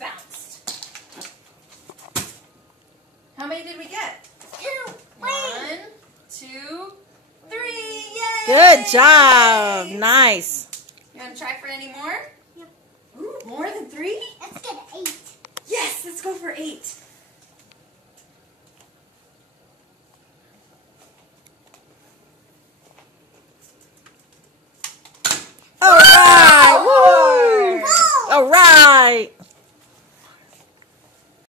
bounced. How many did we get? 2. 1, 2, 3. Yay! Good job. Nice. You want to try for any more? Yep. Ooh, more than 3? Let's get 8. Yes, let's go for 8.